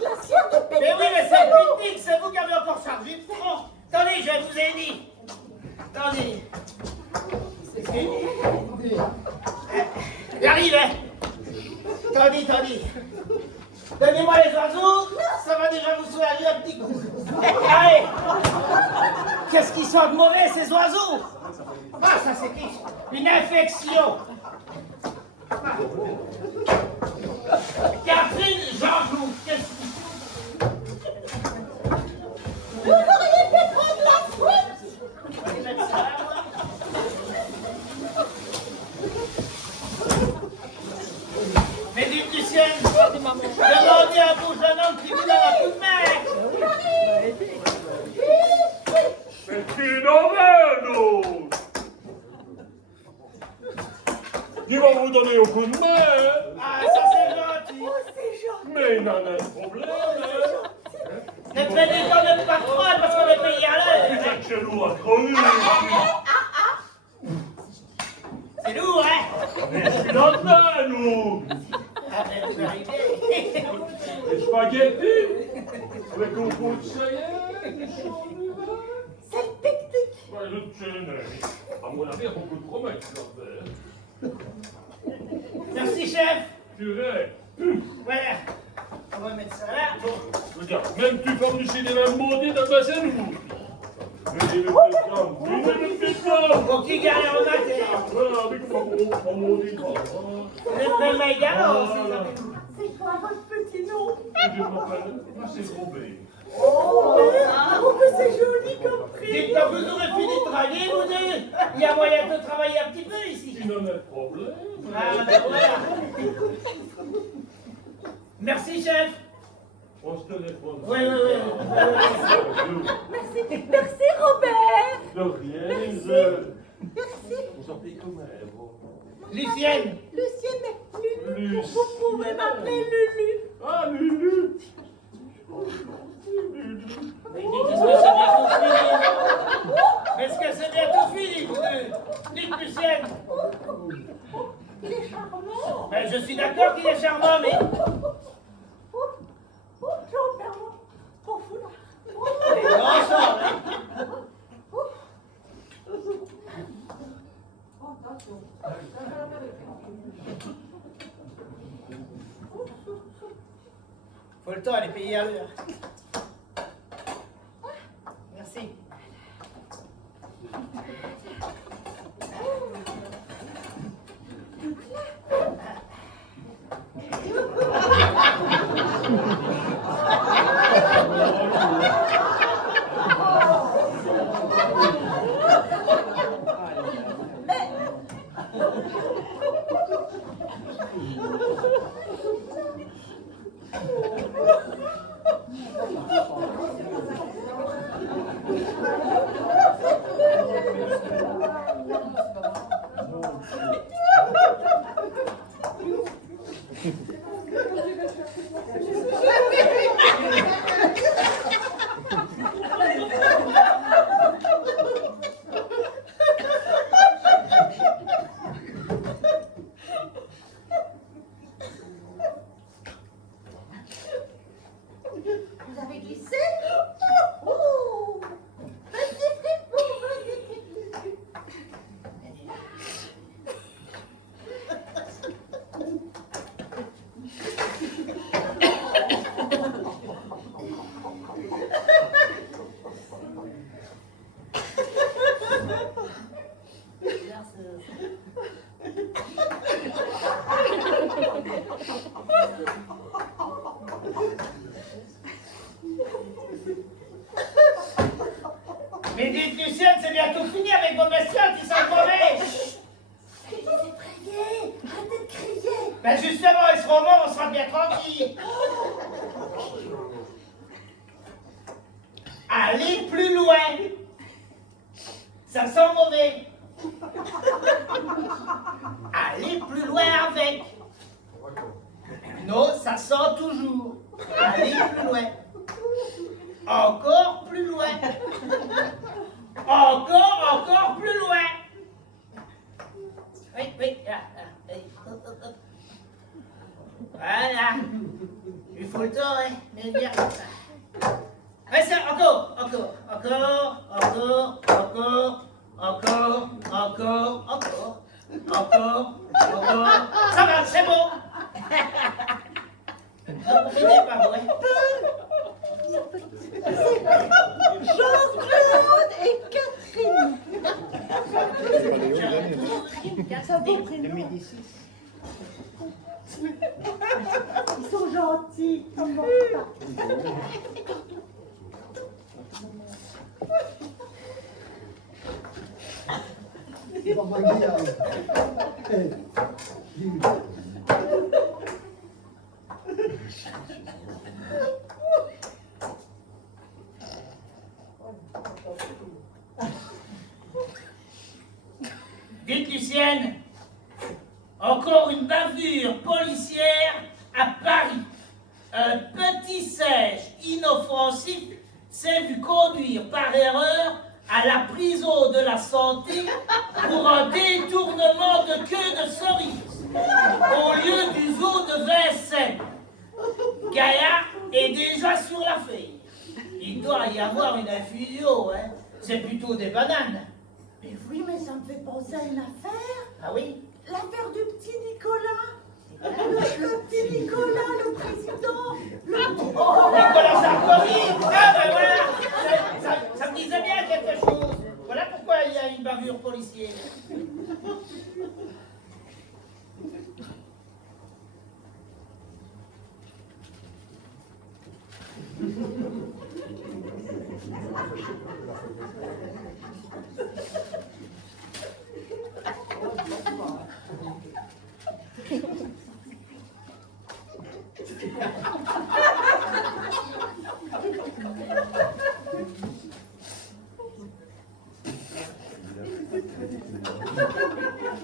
glacière de pique-nique. Mais oui, mais c'est le pique-nique, c'est vous qui avez encore chargé. Bon, attendez, je vous ai dit. Attendez. J'arrive, hein. Attendez. Donnez-moi les oiseaux, ça va déjà vous soulager un petit coup. Allez. Qu'est-ce qu'ils sont mauvais, ces oiseaux? Ah, ça c'est une infection. Catherine, Jean-Loup, qu'est-ce que... Vous auriez pu prendre la fuite. Mais dites Lucienne, demandez à vos jeunes hommes qui vous donnent un coup de main. Phénomène! Il va vous donner un coup de main! Ah, ça c'est gentil. Oh, c'est gentil. Mais il en a un problème! Ne traînez quand même pas trop parce qu'on est payé à l'heure. Vous êtes chez nous à crever! C'est lourd, hein? Mais je suis dans le bain, nous! Ah, ben, vous arrivez. Les spaghettis! Avec un pot de Cheyenne, des champs du vin! C'est le pique-nique. Ouais, le tien, à mon avis, il y a beaucoup de promesses là-dedans. Merci, chef. Purée! Voilà. On va mettre ça là. Bon. Regarde, même tu parles du cinéma maudit dans ma scène, vous! Venez le pétard! Venez le pétard! Pour qui gagne en matière? Voilà, avec mon maudit bras. Vous êtes même égal aussi. C'est quoi votre petit nom? Je m'appelle Monsieur Robert. Oh, mais c'est joli comme Dites prénom. que vous aurez fini de travailler, vous deux. Il y a moyen de travailler un petit peu ici. Il en a de problème. Ah, ben voilà. Merci, chef. On se téléphone. Oui. Merci Robert. De rien, Merci. Merci. Vous sortez comment, vous? Lucienne. Lucienne, Lulu. Lucienne. Vous pouvez m'appeler Lulu. Ah, Lulu! Mais dites que c'est bientôt fini. Est-ce que c'est bientôt fini, vous deux? Dites, Lucienne. Il est charmant. Ben, je suis d'accord qu'il est charmant, mais... Jean-Pierre, mon foulard. C'est grand sort, hein? Faut le temps, elle est payée à l'heure. Merci. Vous avez glissé? Oh! Vas-y, Fripou, vas-y, Fripou. Mais dites, Lucienne, c'est bientôt fini avec vos bestioles qui sont mauvais. Arrêtez d'effrayer! Arrêtez de crier! Ben justement, ils seront morts, on sera bien tranquille. Allez plus loin. Ça sent mauvais. Allez plus loin avec. Non, ça sent toujours. Allez plus loin. Encore plus loin. Encore plus loin. Oui, là, oui. Voilà. Il photos, hein. Mais bien comme ça. Ouais, ça, encore. Ça va, c'est bon. Vous finissez pas, ouais. Jean-Claude et Catherine. Ça vaut prénom. Ils sont gentils, comme mon papa. Dites, Lucienne, encore une bavure policière à Paris. Un petit singe inoffensif s'est vu conduire par erreur à la prison de la santé pour un détournement de queue de cerise au lieu du zoo de Vincennes. Gaïa est déjà sur l'affaire. Il doit y avoir une infusion, hein. C'est plutôt des bananes. Mais oui, mais ça me fait penser à une affaire. Ah oui? L'affaire du petit Nicolas. Le petit Nicolas, le président. Nicolas Sarkozy. Ah ben voilà, ça me disait bien quelque chose. Voilà pourquoi il y a une bavure policière.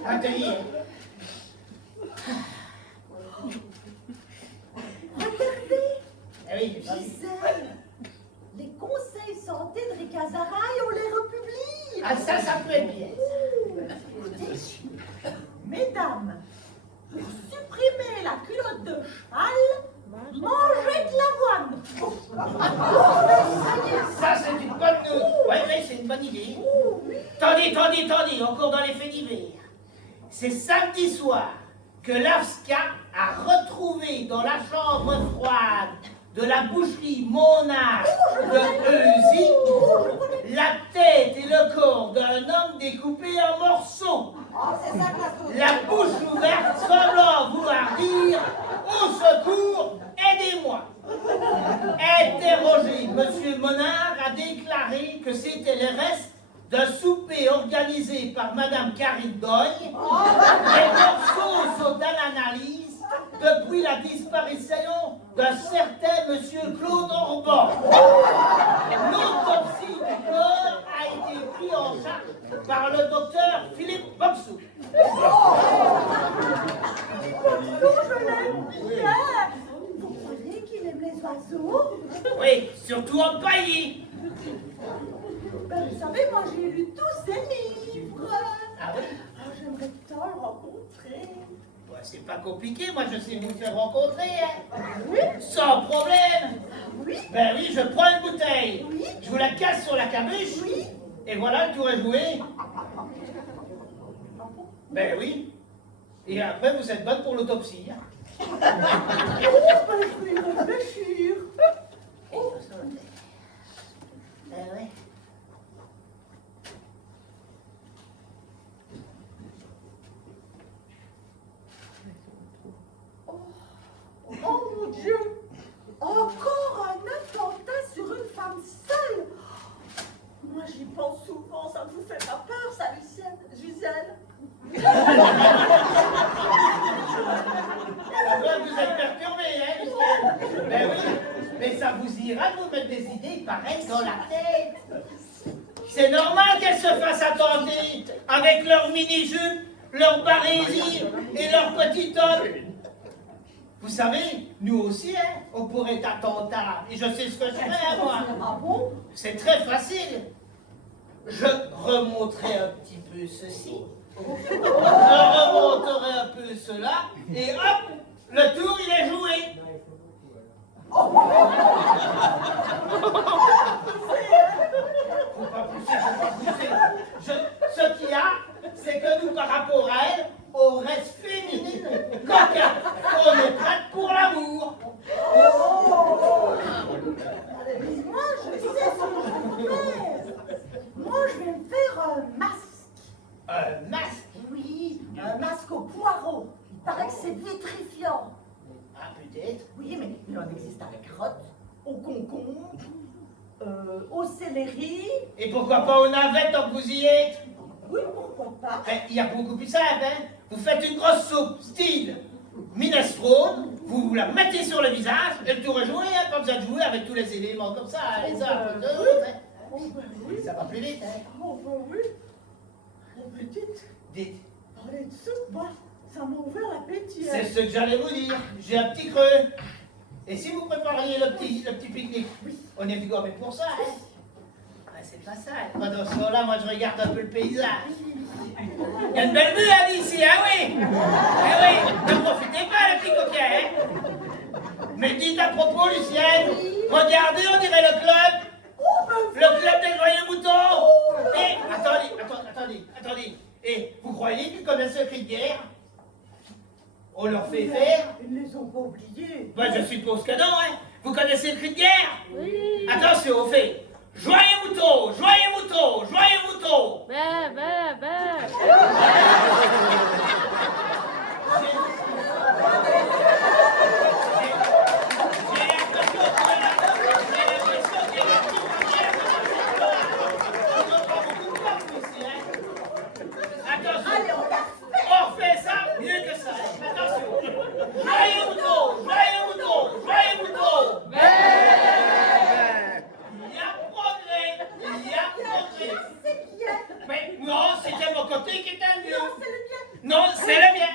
Atelier. Regardez, Ah oui, j'ai pas vu. Gisèle. Les conseils santé de Ricazaraï, on les republie. Ah ça peut être bien. Écoutez, mesdames, pour supprimer la culotte de cheval, mangez de l'avoine. Ça c'est une bonne nouvelle. Oui, c'est une bonne idée. Tandis, encore dans les faits divers. C'est samedi soir que l'AFSCA a retrouvé dans la chambre froide de la boucherie Monard de Heuzy la tête et le corps d'un homme découpé en morceaux. La bouche ouverte, semblant vouloir dire « Au secours, aidez-moi ». Interrogé, M. Monard a déclaré que c'était les restes d'un souper organisé par Mme Karine Doyle. Les morceaux sont à l'analyse depuis la disparition d'un certain M. Claude Orban. L'autopsie du corps a été prise en charge par le docteur Philippe Boxou. Je l'aime bien. Vous croyez qu'il aime les oiseaux? Oui, surtout empaillés. Ben, vous savez, moi j'ai lu tous ses livres. Ah oui? Oh, j'aimerais tant le rencontrer. Ouais, c'est pas compliqué, moi je sais vous faire rencontrer, hein. Oui? Sans problème. Oui? Ben oui, je prends une bouteille. Oui? Je vous la casse sur la cabuche. Oui? Et voilà, le tour est joué. Ben oui. Et après, vous êtes bonne pour l'autopsie. Hein. Oh, ben, je vais y réfléchir. Ben oui. Oh mon Dieu! Encore un attentat sur une femme seule! Moi j'y pense souvent, ça ne vous fait pas peur ça, Lucienne? Gisèle? Après, vous êtes perturbé, hein, Michel? Ben oui. Mais ça vous ira de vous mettre des idées pareilles dans la tête. C'est normal qu'elles se fassent attenter avec leur mini-jupe, leur barésie et leur petit top. Vous savez, nous aussi, hein, on pourrait être attentat. Et je sais ce que je ferais, moi. Ah bon? C'est très facile. Je remonterai un petit peu ceci. Je remonterai un peu cela. Et hop, le tour, il est joué. Ah, peut-être. Oui, mais il en existe à la carotte, au concombre, au céleri. Et pourquoi pas aux navettes tant que vous y êtes? Oui, pourquoi pas? Ben, il y a beaucoup plus simple, hein. Vous faites une grosse soupe, style minestrone, vous la mettez sur le visage, et le tour est joué, hein. Pas besoin de jouer avec tous les éléments comme ça, hein, les uns après les autres, hein. Oh, ben oui. Ça va plus vite, hein. Oh, ben oui. Oh, ben Dites, parlez de soupe, moi, ça m'a ouvert l'appétit. c'est ce que j'allais vous dire. J'ai un petit creux. Et si vous prépariez le petit pique-nique, on est vigoré pour ça, hein. Ah, c'est pas ça. Pendant ce temps-là, moi, je regarde un peu le paysage. Il y a une belle vue, hein, d'ici, ah oui. Ah oui, ne profitez pas, le petit coquin, hein. Mais dites à propos, Lucienne, regardez, on dirait le club. Le club des joyeux moutons. Et, attendez. Et vous croyez qu'ils connaissent le cri de guerre? On leur fait faire? Ils ne les ont pas oubliés. Ben, je suppose que non, hein. Vous connaissez le cri de guerre? Oui. Attention, on fait joyeux moutons, joyeux moutons, joyeux moutons. Bah, bah, bah. Allez, on l'a fait. On refait ça mieux que ça. Attention. Joyeux moutons, joyeux moutons, joyeux moutons. Il y a progrès, il y a progrès. C'est qui est? Mais non, c'était mon côté qui était le Non, mieux. c'est le mien. Non, c'est le mien.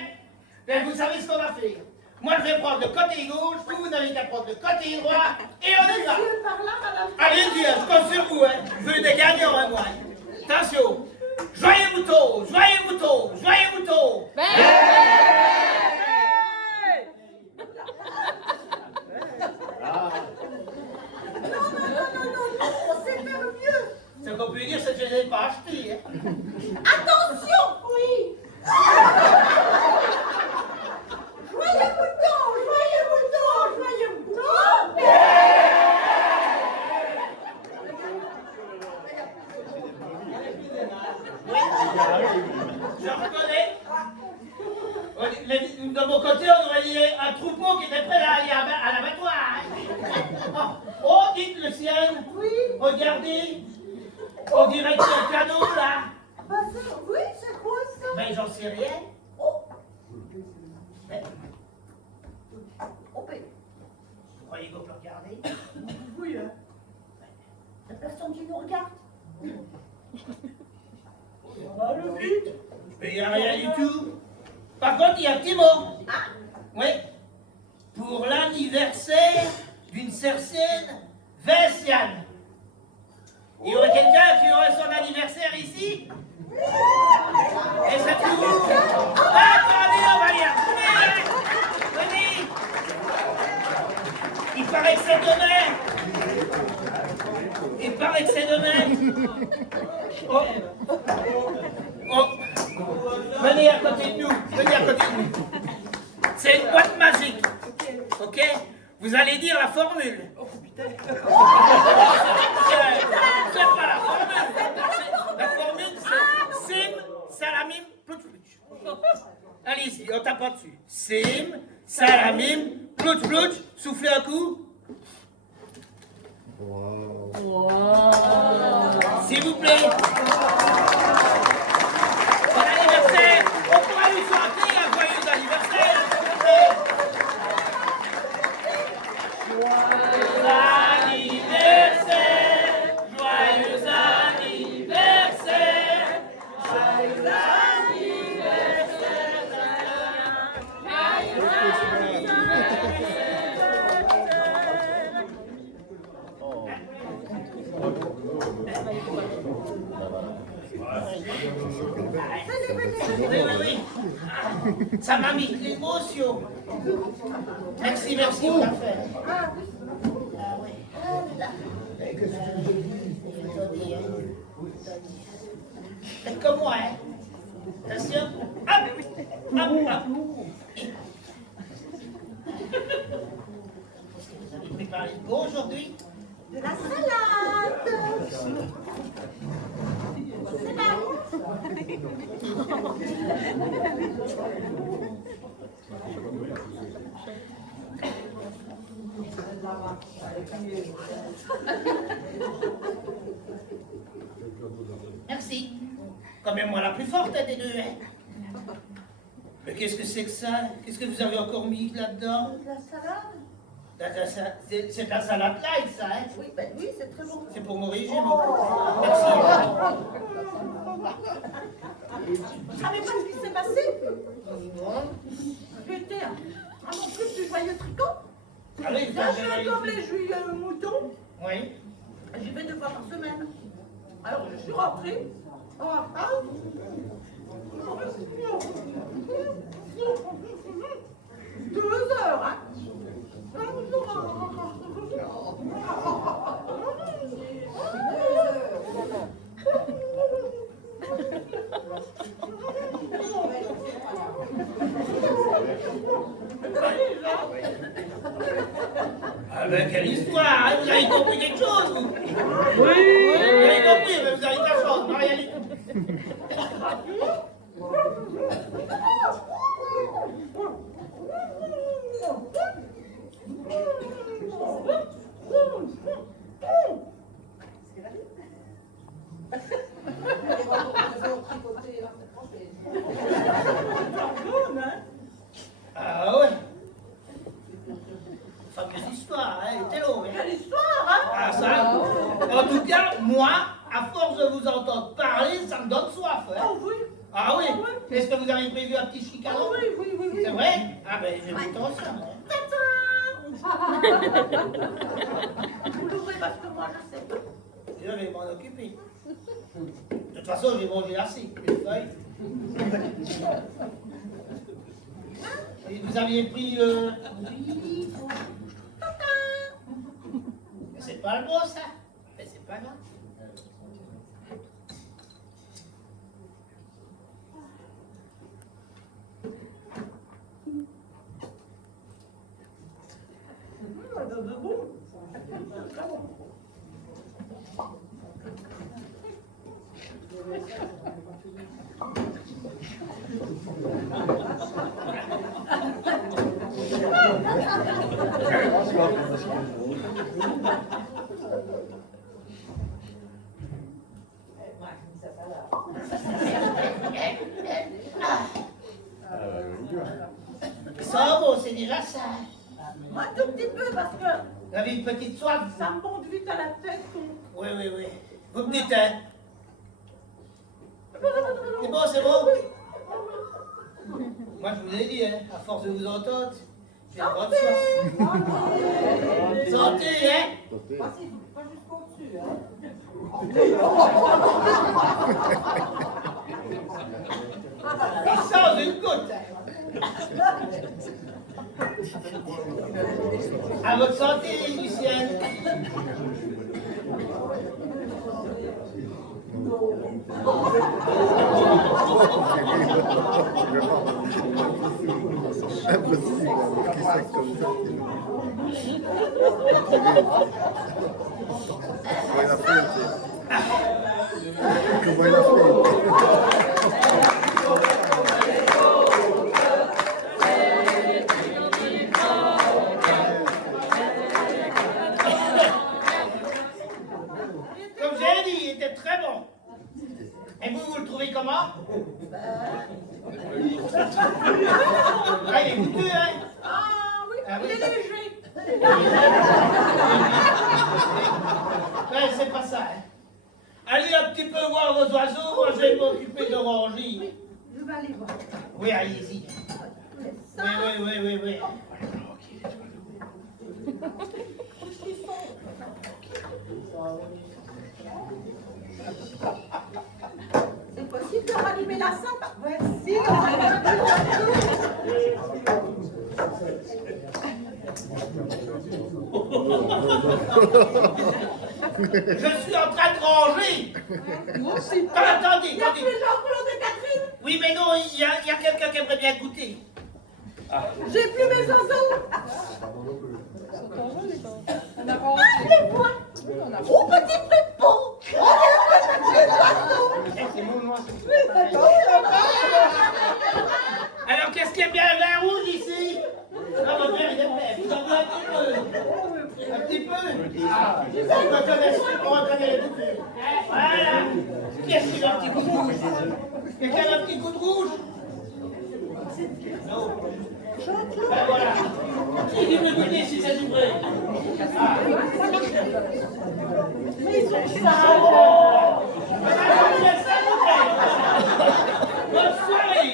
Mais vous savez ce qu'on va faire. Moi, je vais prendre le côté gauche, vous n'avez qu'à prendre le côté droit, et on y va. Monsieur, par là, madame. Allez-y, hein, je compte sur vous, hein. Je veux des gagnants, hein, moi. Attention. Joyeux moutons, joyeux moutons, joyeux moutons. Bah. Non, on sait faire mieux. Ce qu'on peut dire, c'est que je ne les ai pas achetés, hein. Attention, oui. Joyeux mouton, joyeux mouton, joyeux mouton. Je reconnais. De mon côté, on aurait dit un troupeau qui était prêt à aller à l'abattoir. Oh, dites, Lucienne. Oui. Regardez. On dirait que c'est un cadeau, là. Bah, oui, c'est quoi ça? Mais j'en sais rien. Oh, Mais, oh, ben, vous croyez qu'on peut regarder? oui, hein. Y'a personne qui nous regarde. On va le vite. Mais il n'y a rien du tout. Par contre, il y a un petit mot. Oui. Pour l'anniversaire d'une certaine Vinciane. Il y aurait quelqu'un qui aurait son anniversaire ici? Et c'est tout. Attendez, on va y arriver. Venez. Il paraît que c'est demain. Il paraît que c'est demain. Oh. Oh. Venez à côté de nous. Venez à côté de nous. C'est une boîte magique. Ok? Vous allez dire la formule. C'est pas la formule. La formule, c'est sim, salamim, plouch plouch. Allez-y, on tape pas dessus. Sim, salamim, plouch plouch. Soufflez un coup. S'il vous plaît. Bon anniversaire. On pourra lui chanter un joyeux anniversaire, s'il vous plaît. Joyeux anniversaire, joyeux anniversaire, Oui. Ça m'a mis de l'émotion. Merci, on l'a fait. Ah oui. Faites comme moi, hein. Attention. Hop. Vous avez préparé de beau aujourd'hui? De la salade. C'est là. Merci. Quand même moi la plus forte des deux, hein. Mais qu'est-ce que c'est que ça? Qu'est-ce que vous avez encore mis là-dedans? La salade? C'est de la salade light, ça, hein? Oui, ben oui, c'est très bon. C'est pour mon régime. Merci. Vous savez pas ce qui s'est passé? J'étais à mon club du joyeux tricot. Ah oui, Bien joué comme les juillet moutons. Oui. J'y vais 2 fois par semaine. Alors je suis rentrée en retard. 2 heures, hein? Ah ben quelle histoire, hein? Vous avez compris quelque chose, vous? Oui. Vous avez compris, mais vous avez de la chance, Marielle. Ah ouais. Fameuse histoire, hein, elle était longue. Quelle histoire, hein? Ah ça, en tout cas, moi, à force de vous entendre parler, ça me donne soif. Hein. Oh oui. Ah oui. Ah oui. Est-ce que vous avez prévu un petit Ah chicanon? oui, oui, oui, oui. C'est vrai? Ah ben je vais t'en ça. Vous l'ouvrez parce que moi je sais pas. Je vais m'en occuper. De toute façon, j'ai mangé assez. Les feuilles. Et vous aviez pris le... Oui. Mais c'est pas le bon, ça. Mais c'est pas grave. Ça, bon, c'est déjà ça. Un tout petit peu parce que Vous avez une petite soif? ça me monte vite à la tête. Oui, oui, oui. Vous me dites, hein? C'est bon, c'est bon? Moi, je vous ai dit, hein, à force de vous entendre, j'ai une bonne soif. Santé, hein? Et sans une goutte. À votre santé, Lucienne. Impossible, alors qu'il sait comme ça. Comment il a fait, comment il a fait. Comme j'ai dit, il était très bon. Et vous le trouvez comment? Ah, il est goûteux, hein? Ah oui, Ah oui. il est léger. Ouais, c'est pas ça, hein. Allez un petit peu voir vos oiseaux, moi je vais m'occuper de ranger. Je vais aller voir. Oui, allez-y. Ça, Oui. c'est possible de rallumer la salle? Merci. Je suis en train de ranger. Moi aussi. Attendez, Il y a plus Jean-Claude et Catherine. Oui, mais non, il y a quelqu'un qui aimerait bien goûter. J'ai plus mes oiseaux. On a Les points. Oh, petit fripon. Alors, qu'est-ce qu'il y a bien le vin rouge ici? Ah, votre verre, il est fait. Vous en voulez un petit peu? On reconnaît le double. Voilà. Qui est-ce qui a un petit coup de rouge? Quelqu'un a un petit coup de rouge? Non. Ben voilà. Qui dit me donner si c'est du vrai? Ah. Mais c'est ça. Madame, il y a ça, bonne soirée.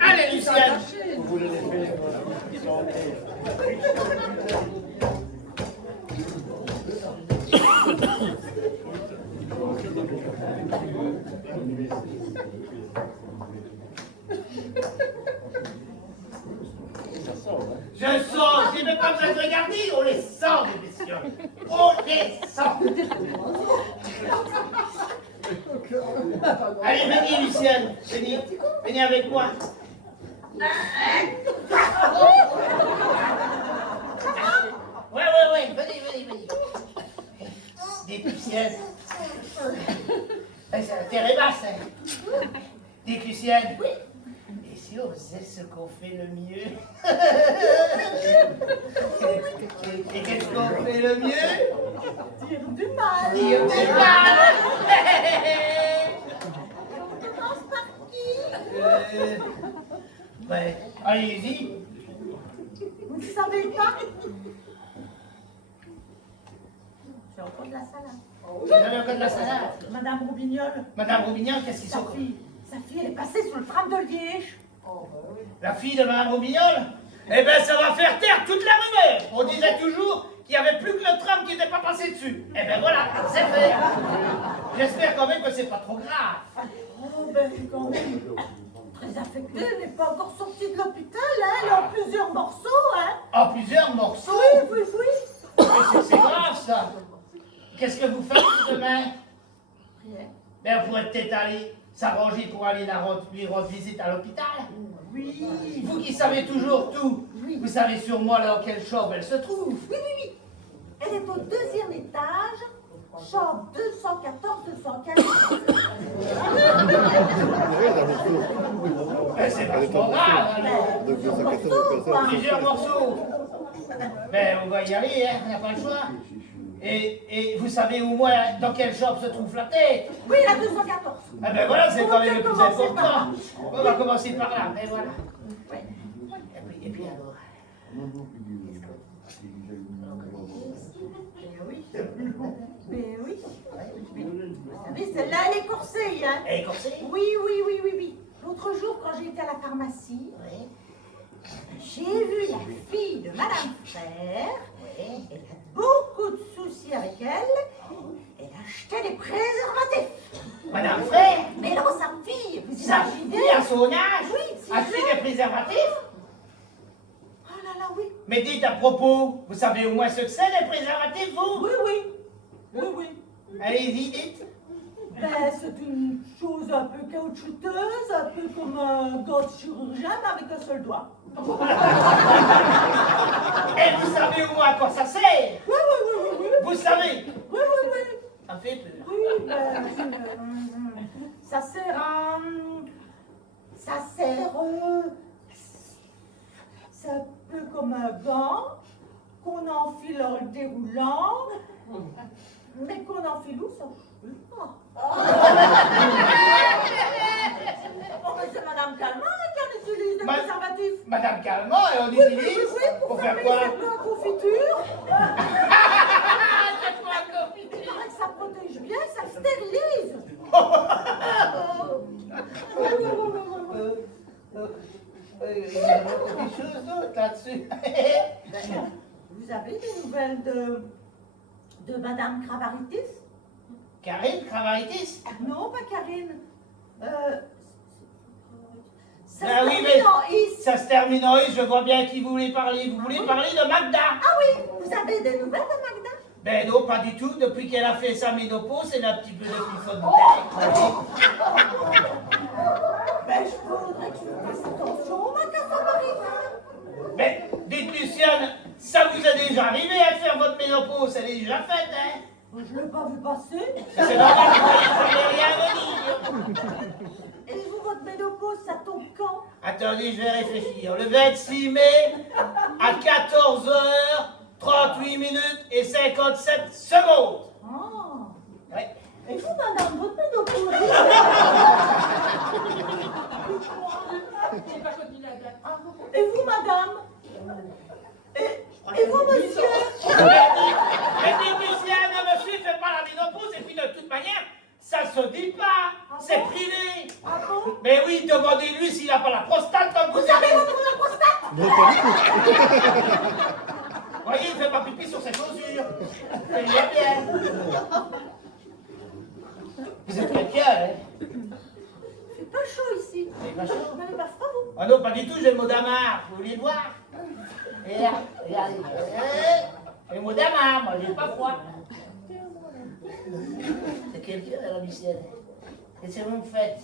Allez, Luciane. Je sens, j'ai même pas besoin de regarder, on les sent, les messieurs. On les sent. Allez, venez, Lucienne, venez avec moi. Ouais, venez. Des Luciennes. C'est intérêt basse, hein. Des Luciennes. Oui. Et si on faisait ce qu'on fait le mieux? Et qu'est-ce qu'on fait le mieux? Dire du mal. Dire du mal. On commence par qui? Ouais, allez-y. Vous ne savez pas? C'est encore de la salade. Vous avez encore de la salade? Madame Roubignol. Madame Roubignol, qu'est-ce qu'ils sont? Sa fille, elle est passée sur le tram de Liège. La fille de Madame Roubignol? Eh ben, ça va faire taire toute la rumeur. On disait toujours qu'il n'y avait plus que le tram qui n'était pas passé dessus. Eh ben voilà, c'est fait. J'espère quand même que c'est pas trop grave. Oh, ben, quand même. Très affectée, elle n'est pas encore sortie de l'hôpital, hein. Elle est en plusieurs morceaux, hein. En plusieurs morceaux? Oui. C'est grave, ça. Qu'est-ce que vous faites demain? Rien. Ben, on pourrait peut-être aller s'arranger pour aller lui rendre visite à l'hôpital. Oui. Vous qui savez toujours tout, Oui. vous savez sur moi dans quelle chambre elle se trouve. Oui. Elle est au 2e étage, chambre 214-215. Ben, c'est vachement grave, alors. Donc 214 personnes. Plusieurs morceaux. Ben, on va y aller, hein, on n'a pas le choix. Et vous savez au moins dans quelle chambre se trouve la tête? Oui, la 214. Ah ben voilà, c'est On quand va même le plus commencer par là. important. On va commencer par là, et voilà. Et puis alors. Mais oui. Vous savez, celle-là, elle est corsée, hein. Elle est corsée? Oui. L'autre jour, quand j'étais à la pharmacie, Oui. j'ai vu la fille de Madame Frère. Elle a beaucoup de soucis avec elle. Elle achetait des préservatifs. Madame Frère, Mais non, sa fille, vous sa imaginez? fille à son âge, Oui, c'est acheter vrai. des préservatifs? Oh là là, oui. Mais dites à propos, vous savez au moins ce que c'est les préservatifs, vous? Oui. Allez-y, dites. Ben, c'est une chose un peu caoutchouteuse, un peu comme un gant de chirurgien, mais avec un seul doigt. Et vous savez au moins à quoi ça sert? Oui. Vous savez? Oui. Ça fait peur. Oui, ben, ça sert à... c'est un peu comme un gant qu'on enfile en le déroulant, mais qu'on enfile où, ça ne pas. Bon, mais c'est Madame Calment qui en utilise des préservatifs. Madame Calment, et on utilise pour faire quoi? C'est pas la confiture. C'est quoi la confiture? Il paraît que ça protège bien, ça stérilise. Quelque chose d'autre là-dessus. Vous avez des nouvelles de Madame Cravaritis? Karine Cravaritis? Non, pas Karine. Ça Ah se oui, termine mais en is. ça se termine en is, je vois bien qui vous voulez parler. Vous voulez parler de Magda? Ah oui, vous avez des nouvelles de Magda? Ben non, pas du tout. Depuis qu'elle a fait sa ménopause, elle a un petit peu de piffonne. Ben, je voudrais que tu fasses attention, ma Cravaritis. Mais dites Luciane, ça vous est déjà arrivé à faire votre ménopause? Elle est déjà faite, hein? Je ne l'ai pas vu passer. C'est normal, vous n'avez rien à me dire. Et vous, votre de ménopause, ça tombe quand? Attendez, je vais réfléchir. Le 26 mai, à 14h38 minutes et 57 secondes. Ah. Ouais. Et vous, madame, votre ménopause? Et vous, madame? Et vous, monsieur? Mais dis, Luciane, monsieur, fais pas la ménopause et puis de toute manière, ça se dit pas. C'est privé. Ah bon? Mais oui, demandez-lui s'il n'a pas la prostate comme Vous avez la prostate? Voyez, il fait pas pipi sur ses chaussures. C'est bien. Vous êtes quelqu'un, hein? Il fait pas chaud ici. C'est pas chaud. Vous n'avez pas froid, vous? Oh non, pas du tout, j'ai le mot d'amar. Vous voulez le voir? Et là, regardez. Le mot d'amar, moi, j'ai pas froid. C'est quelqu'un, la Michel. Qu'est-ce que vous me faites?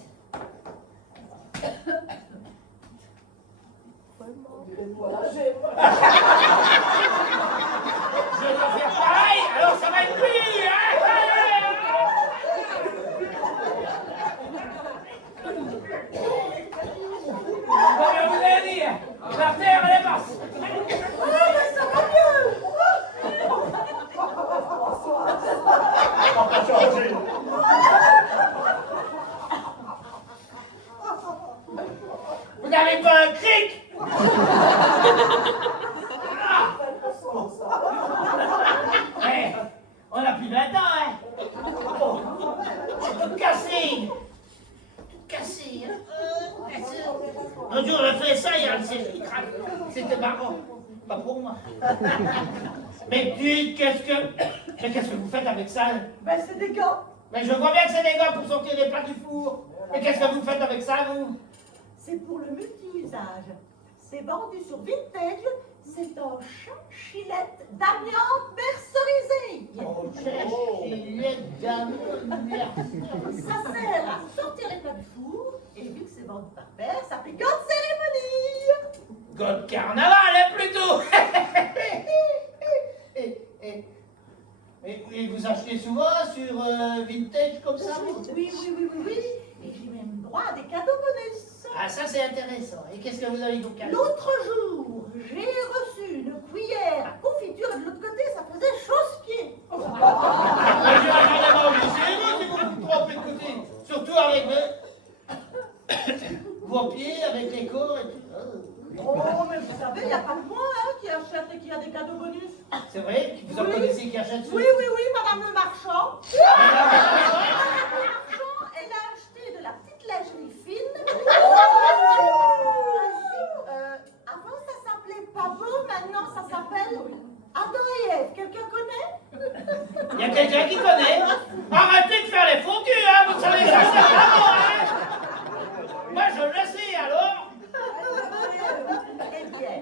Je dois faire pareil, alors ça va être pire, hein? Bon, je vous ai dit, la terre, elle est basse. Ah, mais ça va mieux! On va changer. Vous n'avez pas un cric? Eh, on a plus 20 ans, hein? Oh, tout cassé. Tout cassé, hein? Un jour, je fais ça, il y a le siège qui craque. C'était marrant. Pas pour moi. Mais dites, qu'est-ce que vous faites avec ça? Ben, c'est des gants. Mais je vois bien que c'est des gars pour sortir des plats du four. Mais qu'est-ce que vous faites avec ça, vous? C'est pour le multi-usage. C'est vendu sur Vintage. C'est en chinchillette d'amiante mercerisée. Oh, chachillette d'amour. Ça sert à sortir les plats du four. Et vu que c'est vendu par paire, ça fait gants de cérémonie. God carnaval, hein, plutôt. Et vous achetez souvent sur Vintage comme ça, vous? Oui. Et j'ai même droit à des cadeaux bonus. Ah, ça c'est intéressant. Et qu'est-ce que vous avez comme cadeau? L'autre jour, j'ai reçu une cuillère à confiture et de l'autre côté, ça faisait chausse-pied. Ah, je vais regarder ma vie. C'est vous qui vous trompez de côté. Surtout avec vos pieds, avec les corps et tout. Oh, mais vous savez, il n'y a pas que moi qui achète et qui a des cadeaux bonus. C'est vrai? Vous en Oui. connaissez qui achètent ça? Oui, madame le marchand. Madame le marchand, elle a acheté de la petite lingerie fine. Avant, ça s'appelait Pabo, maintenant, ça s'appelle Adam et Ève. Quelqu'un connaît? Il y a quelqu'un qui connaît? Arrêtez de faire les faux culs, hein? Vous savez, ça c'est pas bon, hein? Moi, je le sais, alors? Eh bien,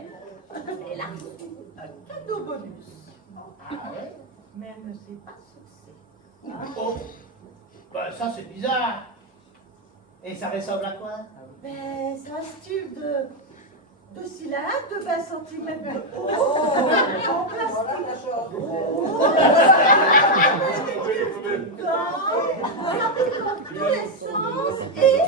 elle a reçu un cadeau bonus. Ah ouais? Mais elle ne sait pas ce que c'est. Oh, bah ça c'est bizarre. Et ça ressemble à quoi? Ben, c'est un tube de cylindre de 20 cm de haut, en plastique. Ça pique dans tous les sens et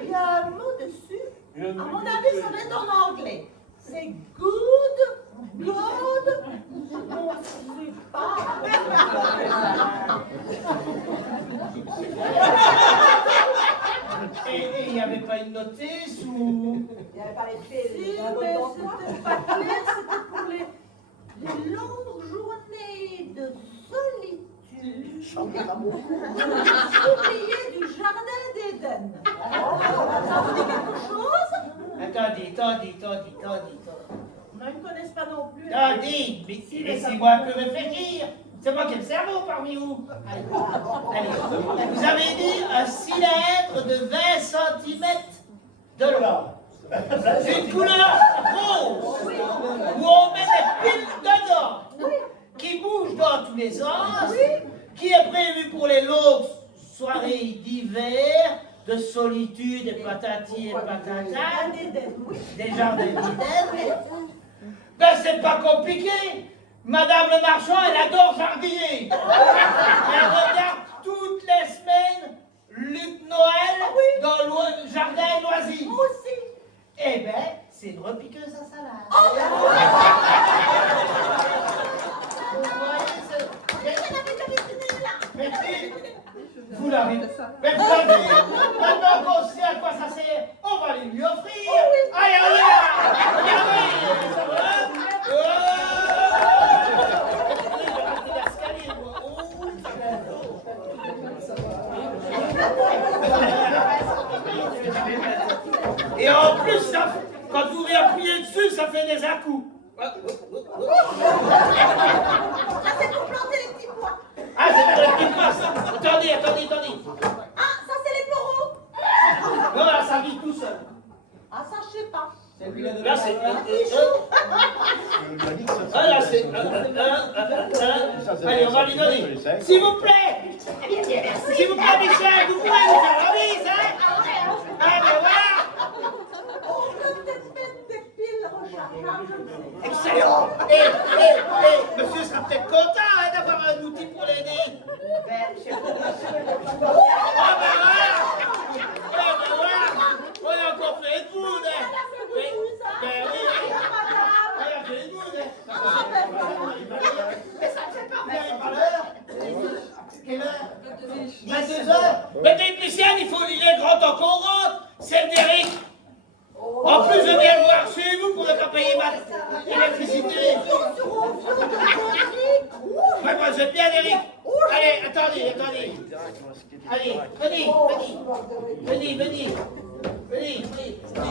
il y a un mot dessus. À mon avis, ça va être en anglais. C'est good, on ne sait pas. Et il n'y avait pas une notice ou... Si, mais c'était pas clair, c'était pour les longues journées de solitude. Oublié du jardin d'Éden. Ça vous dit quelque chose? Attendez. Moi, ils ne connaissent pas non plus. Attendez, mais laissez-moi un peu réfléchir. C'est moi qui ai le cerveau parmi vous. Allez. Vous avez dit un cylindre de 20 cm de long. Une couleur rose où on met des piles dedans qui bougent dans tous les sens, qui est prévu pour les longues soirées d'hiver, de solitude et patati et patata, des jardins d'Éden. Ben c'est pas compliqué. Madame le marchand, elle adore jardiner. Elle regarde toutes les semaines Lieutenant Noël dans le jardin loisir. Moi aussi. Eh ben, c'est une repiqueuse à salade. Vous voyez, vous l'avez. Mais vous l'avez. Maintenant qu'on sait à quoi ça sert, on va les lui offrir. Allez, allez, regardez. Ça va? Et en plus, quand vous réappuyez dessus, ça fait des à-coups. Ça, c'est pour planter les petits pois. Ah, c'est pour les petits pois, ça. Attendez. Ah, ça, c'est les floraux. Non, là, ça vit tout seul. Ah, ça, je sais pas. Là, c'est... Ah, là, c'est... Allez, on va lui donner. S'il vous plaît. S'il vous plaît, Michel, vous pouvez nous faire la bise, hein? Ah, ben voilà. On peut peut-être mettre des piles rechargeables. Excellent. Monsieur sera peut-être content hein, d'avoir un outil pour l'aider. Ah, ben voilà. On a encore fait une boule. Ben oui. On a fait une boule. Mais ça ne fait pas bien une valeur. Quelle heure? 22 heures. Mais technicien, il faut lire grand encore rentre. C'est le Derrick. En plus, je viens le voir chez vous pour ne pas payer ma électricité. Ouais, moi, j'aime bien Derrick. Allez, attendez. Allez, venez.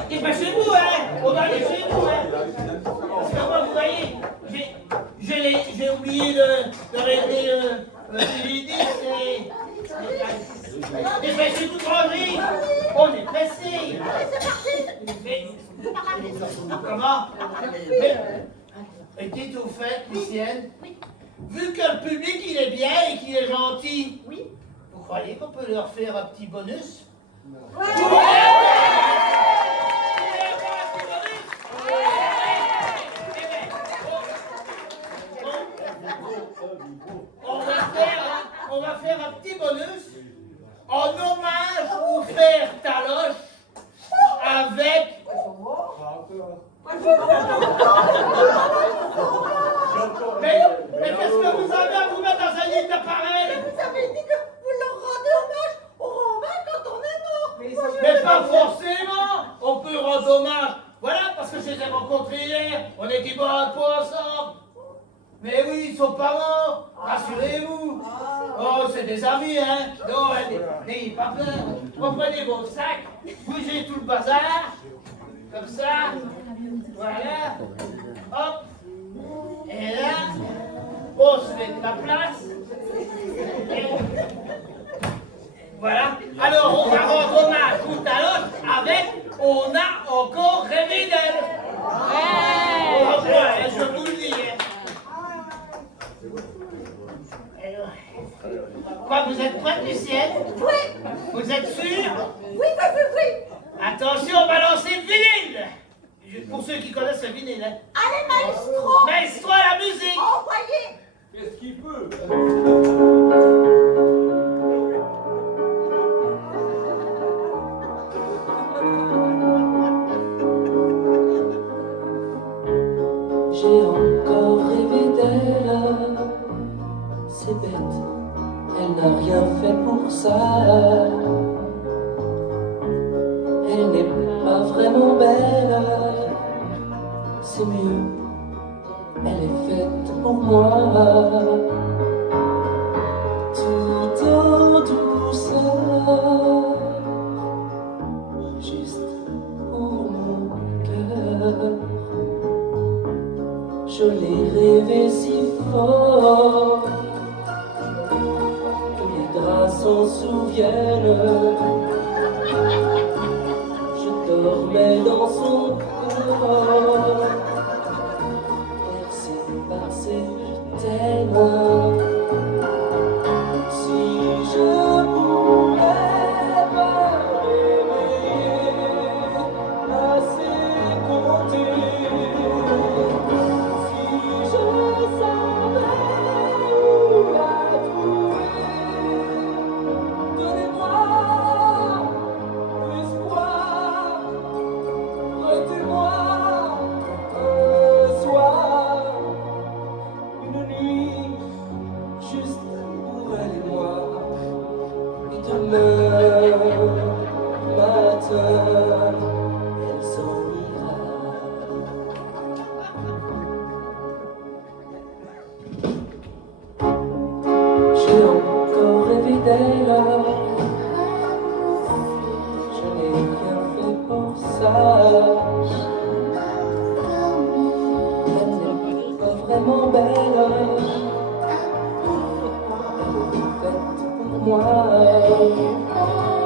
Et pas chez vous, hein. On va aller chez vous, hein. Parce que moi, vous voyez, j'ai oublié de régler le disque et je vais chez tout ranger. On est pressé. Mais, comment? Et dites au fait, Lucienne, vu que le public il est bien et qu'il est gentil, vous croyez qu'on peut leur faire un petit bonus? On va faire un petit bonus en hommage au frère Taloche avec... Mais qu'est-ce que vous avez à vous mettre dans un lit d'appareil? Vous avez dit que vous leur rendez hommage. On rend hommage quand on est mort. Mais pas forcément. On peut rendre hommage. Voilà, parce que je les ai rencontrés hier. On était boire un pot ensemble. Mais oui, ils sont pas morts. Rassurez-vous. Oh, c'est des amis, hein. Non, n'ayez pas peur. Reprenez vos sacs. Bougez tout le bazar. Comme ça. Voilà. Hop. Et là, on se met de la place. Et voilà. Alors, on va rendre hommage tout à l'heure avec On a encore rêvé d'elle. Ouais, je vous le dis. Quoi, vous êtes prête, Lucienne? Oui. Vous êtes sûre? Oui. Attention, on va lancer le vinyle. Pour ceux qui connaissent le vinyle, hein. Allez, maestro. Maestro à la musique. Envoyez. Qu'est-ce qu'il peut? J'ai encore rêvé d'elle, c'est bête, elle n'a rien fait pour ça. Elle n'est pas vraiment belle, c'est mieux, elle est faite pour moi. Tout en douceur, juste pour mon cœur. Je l'ai rêvé si fort que les draps s'en souviennent. Je dormais dans son corps, bercé par ses je t'aime. Si je pouvais me réveiller à ses côtés. Je savais où la trouver. Donnez-moi tellement belle. Faite pour moi.